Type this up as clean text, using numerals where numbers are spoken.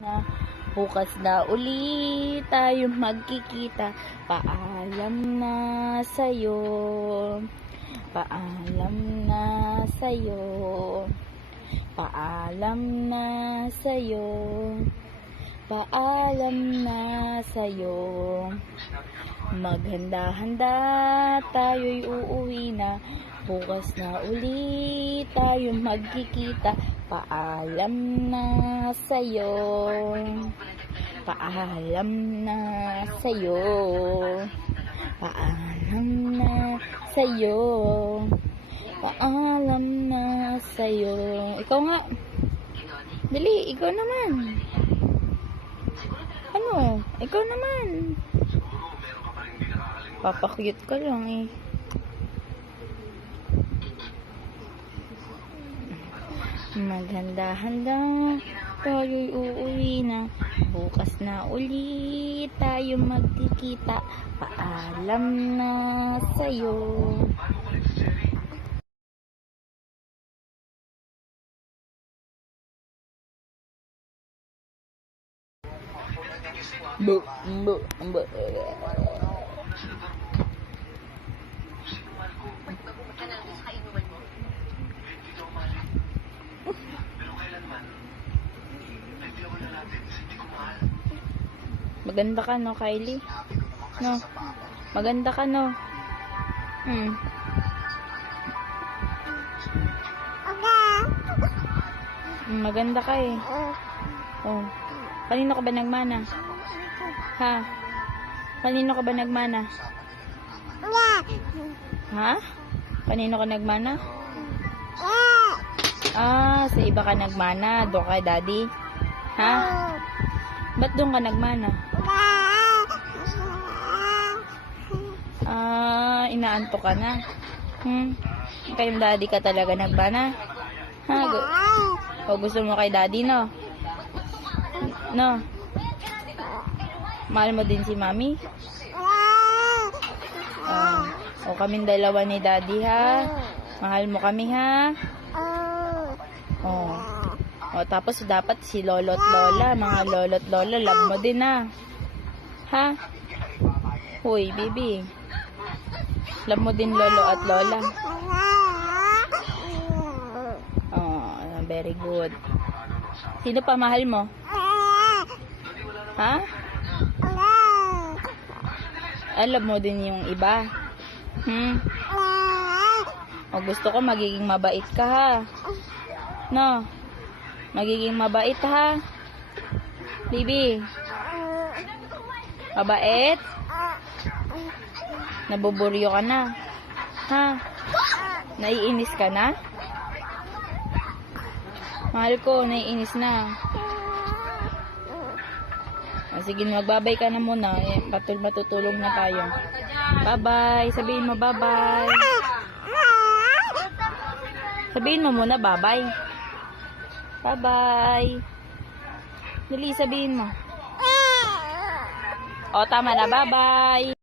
Na bukas na uli tayo magkikita. Paalam na sa'yo. Paalam na sa'yo. Paalam na sa'yo. Paalam na sa'yo. Maghanda-handa tayo'y uuwi na. Bukas na uli tayo magkikita. Paalam na sa'yo. Paalam na sa'yo. Paalam na sa'yo. Paalam na sa'yo. Ikaw nga. Dali, ikaw naman. Ano? Ikaw naman. Papakute ka lang eh. Maghanda-handa tayo'y uuwi na. Bukas na uli tayo magkikita. Paalam na sa'yo. Bu, bu, bu. Maganda ka no, Kylie? No? Maganda ka no? Maganda ka eh. Oh. Kanino ka ba nagmana? Ha? Kanino ka ba nagmana? Ha? Kanino ka nagmana? Ah, sa iba ka nagmana. Doon kay daddy? Ha? Ba't doon ka nagmana? Ah, inaantok ka na. Kay daddy ka talaga nagmana? Ha? O gusto mo kay daddy, no? No? Mahal mo din si mami? O kaming dalawa ni daddy, ha? Mahal mo kami, ha? O tapos dapat si lolo at lola, mga lolo at lola, love mo din, ha? Ha? Hoy, baby. Love mo din lolo at lola. Oh, very good. Sino pa mahal mo? Ha? Alam mo din yung iba. O gusto ko magiging mabait ka, ha? No? Magiging mabait, ha? Baby? Mabait? Nabuburyo ka na? Ha? Naiinis ka na? Mahal ko, naiinis na. Sige, magbabay ka na muna. Matutulog na tayo. Bye-bye. Sabihin mo bye-bye. Sabihin mo muna bye-bye. Bye-bye. Dali, sabihin mo. O, tama na. Bye-bye.